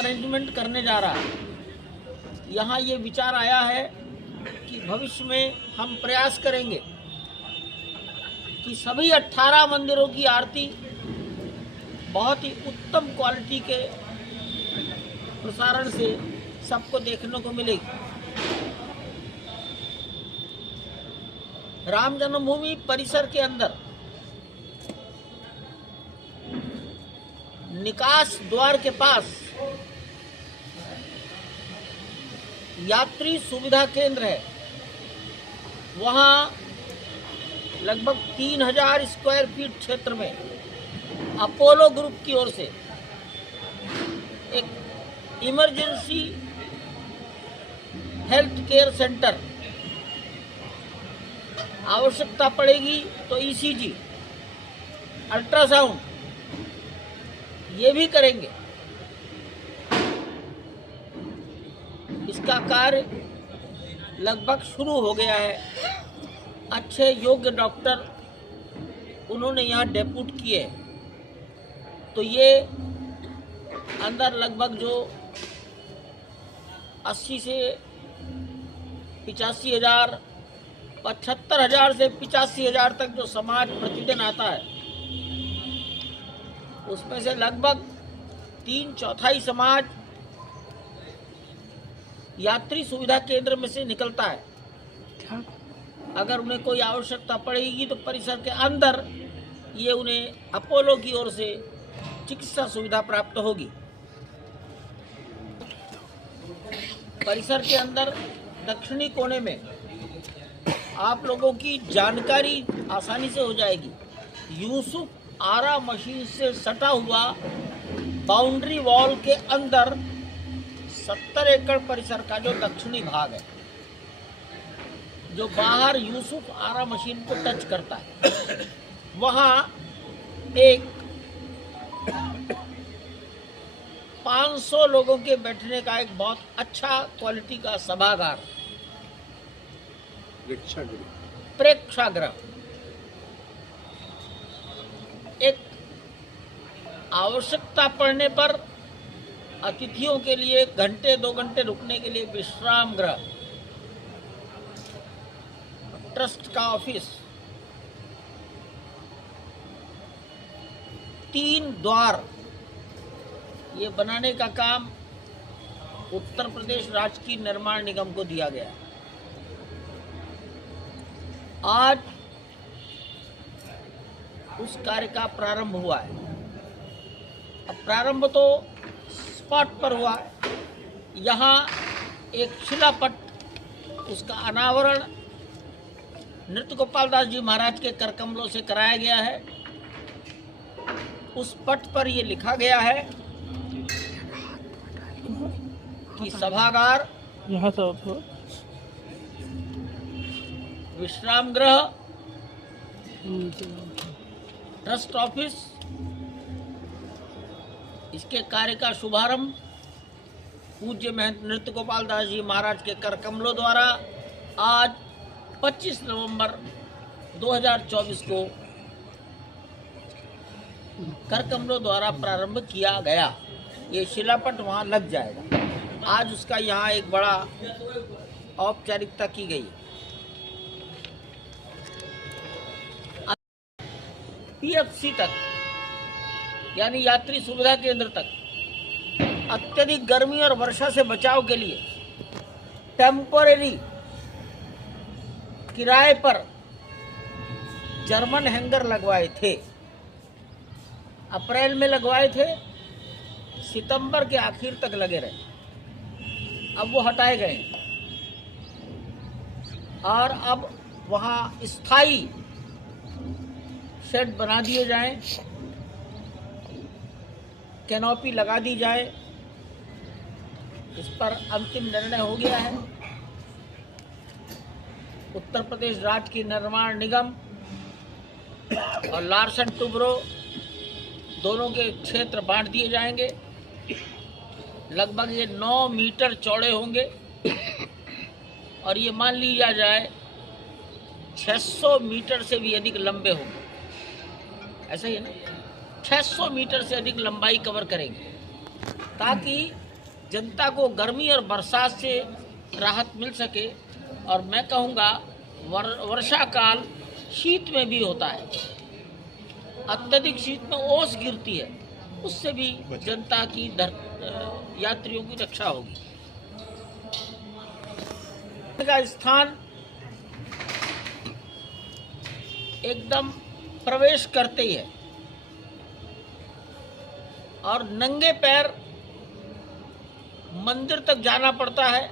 Arrangement करने जा रहा है। यहाँ ये विचार आया है कि भविष्य में हम प्रयास करेंगे कि सभी 18 मंदिरों की आरती बहुत ही उत्तम क्वालिटी के प्रसारण से सबको देखने को मिलेगी। राम जन्मभूमि परिसर के अंदर निकास द्वार के पास यात्री सुविधा केंद्र है। वहाँ लगभग 3000 स्क्वायर फीट क्षेत्र में अपोलो ग्रुप की ओर से एक इमरजेंसी हेल्थ केयर सेंटर, आवश्यकता पड़ेगी तो ईसीजी, अल्ट्रासाउंड ये भी करेंगे। इसका कार्य लगभग शुरू हो गया है। अच्छे योग्य डॉक्टर उन्होंने यहाँ डेप्यूट किए। तो ये अंदर लगभग जो 80 से 85 हज़ार, 75 हज़ार से 85 हज़ार तक जो समाज प्रतिदिन आता है, उसमें से लगभग 3/4 समाज यात्री सुविधा केंद्र में से निकलता है। अगर उन्हें कोई आवश्यकता पड़ेगी तो परिसर के अंदर ये उन्हें अपोलो की ओर से चिकित्सा सुविधा प्राप्त होगी। परिसर के अंदर दक्षिणी कोने में आप लोगों की जानकारी आसानी से हो जाएगी। यूसुफ आरा मशीन से सटा हुआ बाउंड्री वॉल के अंदर 70 एकड़ परिसर का जो दक्षिणी भाग है, जो बाहर यूसुफ आरा मशीन को टच करता है, वहाँ एक 500 लोगों के बैठने का एक बहुत अच्छा क्वालिटी का सभागार, प्रेक्षागृह, एक आवश्यकता पड़ने पर अतिथियों के लिए घंटे 2 घंटे रुकने के लिए विश्राम गृह, ट्रस्ट का ऑफिस, 3 द्वार ये बनाने का काम उत्तर प्रदेश राजकीय निर्माण निगम को दिया गया। आज उस कार्य का प्रारंभ हुआ है। अब प्रारंभ तो स्पॉट पर हुआ है। यहाँ एक शिलापट, उसका अनावरण नृत्य गोपाल दास जी महाराज के करकमलों से कराया गया है। उस पट पर ये लिखा गया है कि सभागार, यहाँ सब विश्राम गृह, ट्रस्ट ऑफिस, इसके कार्य का शुभारंभ पूज्य महंत नृत्य गोपाल दास जी महाराज के करकमलों द्वारा आज 25 नवंबर 2024 को करकमलों द्वारा प्रारंभ किया गया। ये शिलापट वहाँ लग जाएगा। आज उसका यहाँ एक बड़ा औपचारिकता की गई। पीएफसी तक यानी यात्री सुविधा केंद्र तक अत्यधिक गर्मी और वर्षा से बचाव के लिए टेम्पोरेरी किराए पर जर्मन हैंगर लगवाए थे। अप्रैल में लगवाए थे, सितंबर के आखिर तक लगे रहे। अब वो हटाए गए और अब वहाँ स्थायी शेड बना दिए जाएं, कैनोपी लगा दी जाए। इस पर अंतिम निर्णय हो गया है। उत्तर प्रदेश राज्य की निर्माण निगम और लार्सन टुब्रो दोनों के क्षेत्र बांट दिए जाएंगे। लगभग ये 9 मीटर चौड़े होंगे और ये मान लिया जाए 600 मीटर से भी अधिक लंबे होंगे। ऐसा ही है ना, 600 मीटर से अधिक लंबाई कवर करेंगे ताकि जनता को गर्मी और बरसात से राहत मिल सके। और मैं कहूँगा वर्षा काल शीत में भी होता है, अत्यधिक शीत में ओस गिरती है, उससे भी जनता की यात्रियों की रक्षा होगी। का स्थान एकदम प्रवेश करते ही है और नंगे पैर मंदिर तक जाना पड़ता है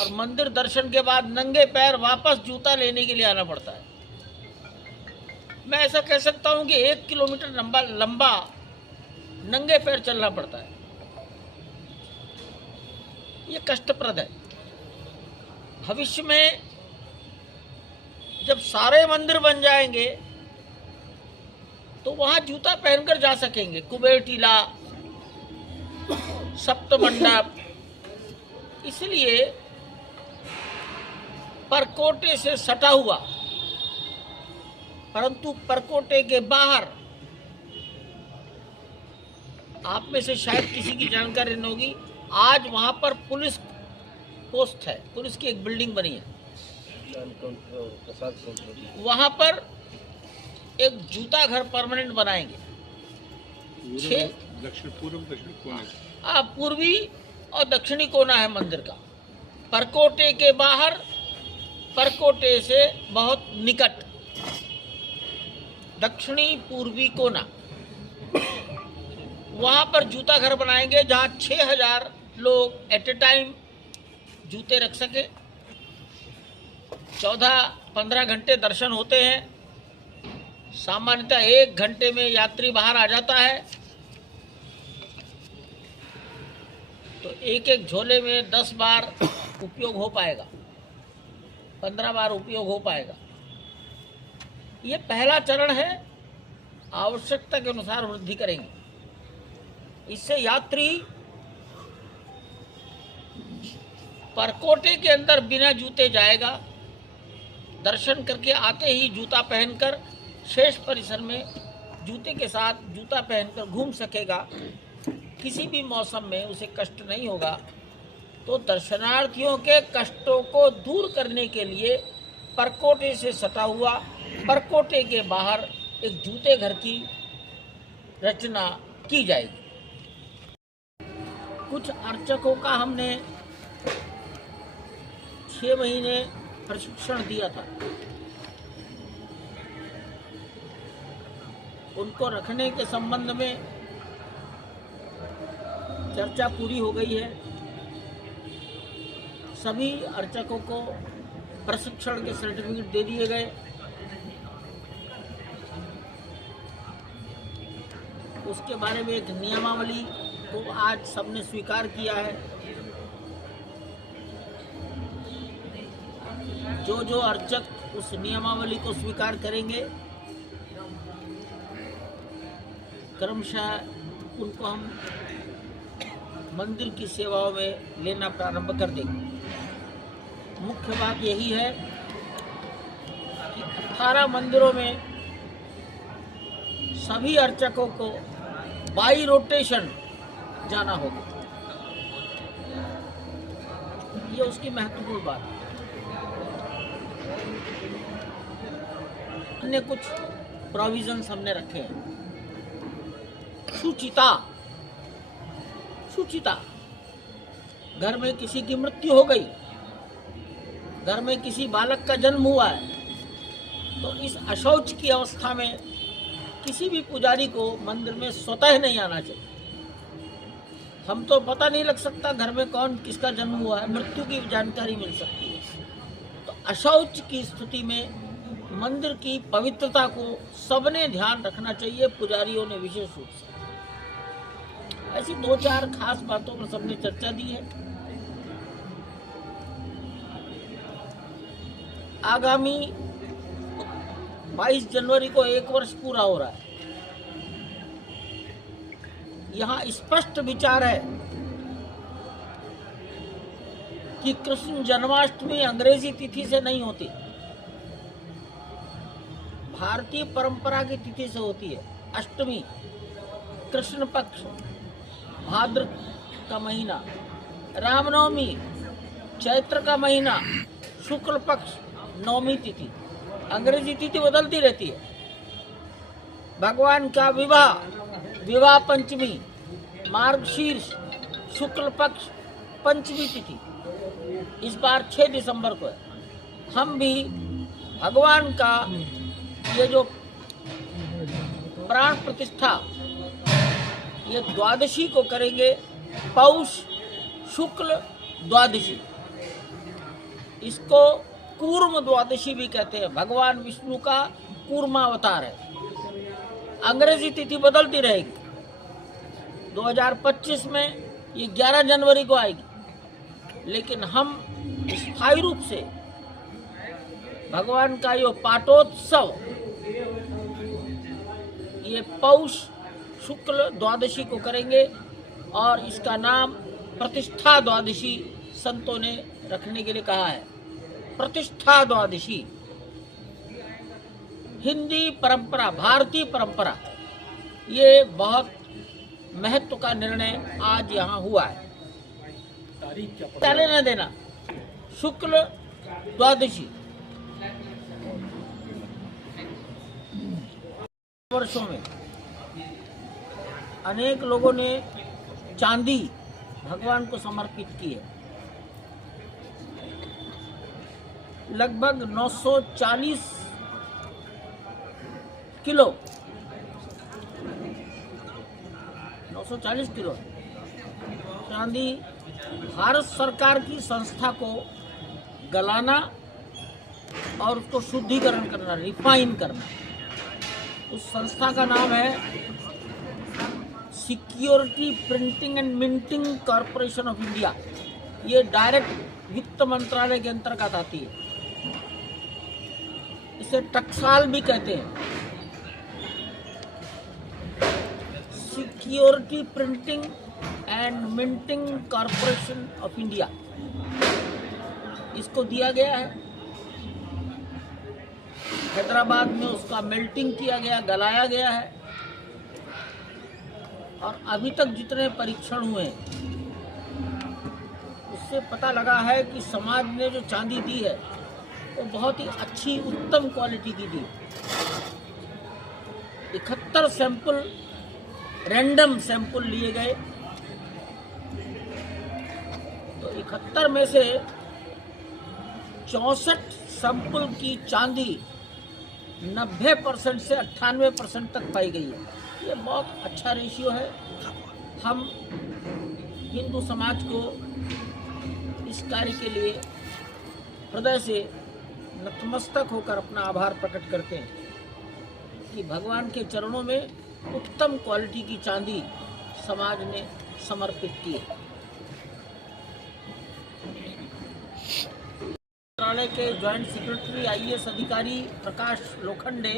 और मंदिर दर्शन के बाद नंगे पैर वापस जूता लेने के लिए आना पड़ता है। मैं ऐसा कह सकता हूं कि 1 किलोमीटर लंबा नंगे पैर चलना पड़ता है। ये कष्टप्रद है। भविष्य में जब सारे मंदिर बन जाएंगे तो वहां जूता पहनकर जा सकेंगे। कुबेर टीला, सप्तमंडप, इसलिए परकोटे से सटा हुआ, परंतु परकोटे के बाहर, आप में से शायद किसी की जानकारी नहीं होगी, आज वहां पर पुलिस पोस्ट है, पुलिस की एक बिल्डिंग बनी है। वहां पर एक जूता घर परमानेंट बनाएंगे। पूर्वी और दक्षिणी कोना है मंदिर का, परकोटे के बाहर, परकोटे से बहुत निकट दक्षिणी पूर्वी कोना, वहां पर जूता घर बनाएंगे जहां 6000 लोग एट ए टाइम जूते रख सके। 14-15 घंटे दर्शन होते हैं। सामान्यतः 1 घंटे में यात्री बाहर आ जाता है, तो एक झोले में 10 बार उपयोग हो पाएगा, 15 बार उपयोग हो पाएगा। ये पहला चरण है, आवश्यकता के अनुसार वृद्धि करेंगे। इससे यात्री परकोटे के अंदर बिना जूते जाएगा, दर्शन करके आते ही जूता पहनकर शेष परिसर में जूते के साथ जूता पहनकर घूम सकेगा। किसी भी मौसम में उसे कष्ट नहीं होगा। तो दर्शनार्थियों के कष्टों को दूर करने के लिए परकोटे से सटा हुआ, परकोटे के बाहर एक जूते घर की रचना की जाएगी। कुछ अर्चकों का हमने 6 महीने प्रशिक्षण दिया था। उनको रखने के संबंध में चर्चा पूरी हो गई है। सभी अर्चकों को प्रशिक्षण के सर्टिफिकेट दे दिए गए। उसके बारे में एक नियमावली को आज सबने स्वीकार किया है। जो अर्चक उस नियमावली को स्वीकार करेंगे, क्रमशः उनको हम मंदिर की सेवाओं में लेना प्रारंभ कर देंगे। मुख्य बात यही है कि 18 मंदिरों में सभी अर्चकों को बाई रोटेशन जाना होगा। ये उसकी महत्वपूर्ण बात है। अन्य कुछ प्रोविजंस हमने रखे हैं। शुचिता, घर में किसी की मृत्यु हो गई, घर में किसी बालक का जन्म हुआ है, तो इस अशौच की अवस्था में किसी भी पुजारी को मंदिर में स्वतः नहीं आना चाहिए। हम तो पता नहीं लग सकता घर में कौन किसका जन्म हुआ है, मृत्यु की जानकारी मिल सकती है। तो अशौच की स्थिति में मंदिर की पवित्रता को सबने ध्यान रखना चाहिए, पुजारियों ने विशेष रूप से। ऐसी 2-4 खास बातों पर सबने चर्चा दी है। आगामी 22 जनवरी को 1 वर्ष पूरा हो रहा है। यहाँ स्पष्ट विचार है कि कृष्ण जन्माष्टमी अंग्रेजी तिथि से नहीं होती, भारतीय परंपरा की तिथि से होती है। अष्टमी कृष्ण पक्ष भाद्र का महीना, रामनवमी चैत्र का महीना, शुक्ल पक्ष नवमी तिथि, अंग्रेजी तिथि बदलती रहती है। भगवान का विवाह पंचमी, मार्गशीर्ष शुक्ल पक्ष पंचमी तिथि इस बार 6 दिसंबर को है। हम भी भगवान का ये जो प्राण प्रतिष्ठा ये द्वादशी को करेंगे, पौष शुक्ल द्वादशी। इसको कूर्म द्वादशी भी कहते हैं। भगवान विष्णु का कूर्मावतार है। अंग्रेजी तिथि बदलती रहेगी। 2025 में ये 11 जनवरी को आएगी, लेकिन हम स्थायी रूप से भगवान का ये पाटोत्सव ये पौष शुक्ल द्वादशी को करेंगे और इसका नाम प्रतिष्ठा द्वादशी संतों ने रखने के लिए कहा है। प्रतिष्ठा द्वादशी हिंदी परंपरा, भारतीय परंपरा, ये बहुत महत्व का निर्णय आज यहाँ हुआ है। चले न देना शुक्ल द्वादशी। वर्षों में अनेक लोगों ने चांदी भगवान को समर्पित की है। लगभग 940 किलो 940 किलो चांदी भारत सरकार की संस्था को गलाना और उसको शुद्धिकरण करना, रिफाइन करना। उस संस्था का नाम है security printing and minting corporation of India. ये डायरेक्ट वित्त मंत्रालय के अंतर्गत आती है। इसे टकसाल भी कहते हैं। Security printing and minting corporation of India इसको दिया गया है। हैदराबाद में उसका मेल्टिंग किया गया, गलाया गया है और अभी तक जितने परीक्षण हुए उससे पता लगा है कि समाज ने जो चांदी दी है वो बहुत ही अच्छी उत्तम क्वालिटी की दी। 71 सैंपल रैंडम सैंपल लिए गए, तो 71 में से 64 सैंपल की चांदी 90% से 98% तक पाई गई है। ये बहुत अच्छा रेशियो है। हम हिंदू समाज को इस कार्य के लिए हृदय से नतमस्तक होकर अपना आभार प्रकट करते हैं कि भगवान के चरणों में उत्तम क्वालिटी की चांदी समाज ने समर्पित की है। मंत्रालय के जॉइंट सेक्रेटरी IAS अधिकारी प्रकाश लोखंडे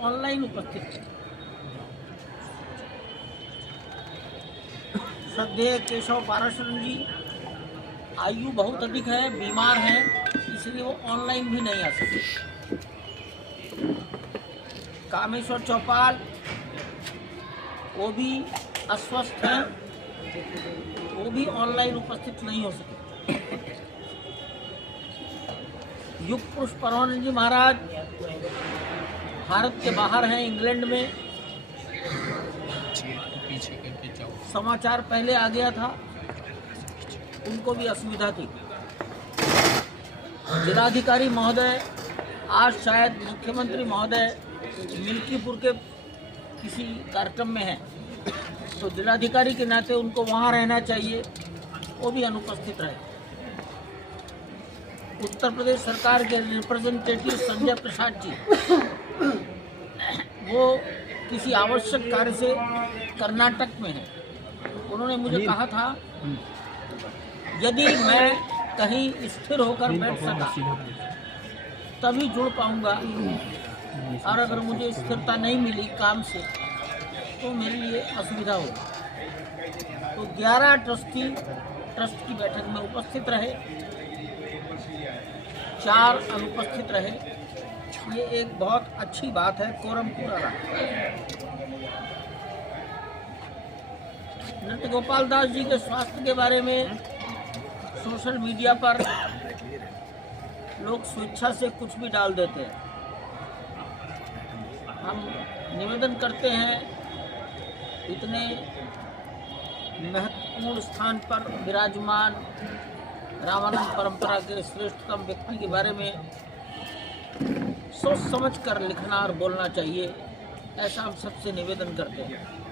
ऑनलाइन उपस्थित थे। श्रद्धेय केशव पाराशरण जी आयु बहुत अधिक है, बीमार हैं, इसलिए वो ऑनलाइन भी नहीं आ सके। कामेश्वर चौपाल वो भी अस्वस्थ हैं, वो भी ऑनलाइन उपस्थित नहीं हो सके। युग पुरुष परमानंद जी महाराज भारत के बाहर हैं, इंग्लैंड में। समाचार पहले आ गया था, उनको भी असुविधा थी। जिलाधिकारी महोदय आज शायद मुख्यमंत्री महोदय मिल्कीपुर के किसी कार्यक्रम में हैं, तो जिलाधिकारी के नाते उनको वहाँ रहना चाहिए, वो भी अनुपस्थित रहे। उत्तर प्रदेश सरकार के रिप्रेजेंटेटिव संजय प्रसाद जी वो किसी आवश्यक कार्य से कर्नाटक में हैं। उन्होंने मुझे कहा था यदि मैं कहीं स्थिर होकर बैठ सका तभी जुड़ पाऊंगा, और अगर मुझे स्थिरता नहीं मिली काम से तो मेरे लिए असुविधा होगी। तो 11 ट्रस्ट की बैठक में उपस्थित रहे, 4 अनुपस्थित रहे। ये एक बहुत अच्छी बात है, कोरम पूरा रहा। नृत्य गोपाल दास जी के स्वास्थ्य के बारे में सोशल मीडिया पर लोग स्वेच्छा से कुछ भी डाल देते हैं। हम निवेदन करते हैं, इतने महत्वपूर्ण स्थान पर विराजमान रामानंद परंपरा के श्रेष्ठतम व्यक्ति के बारे में सोच समझ कर लिखना और बोलना चाहिए, ऐसा हम सबसे निवेदन करते हैं।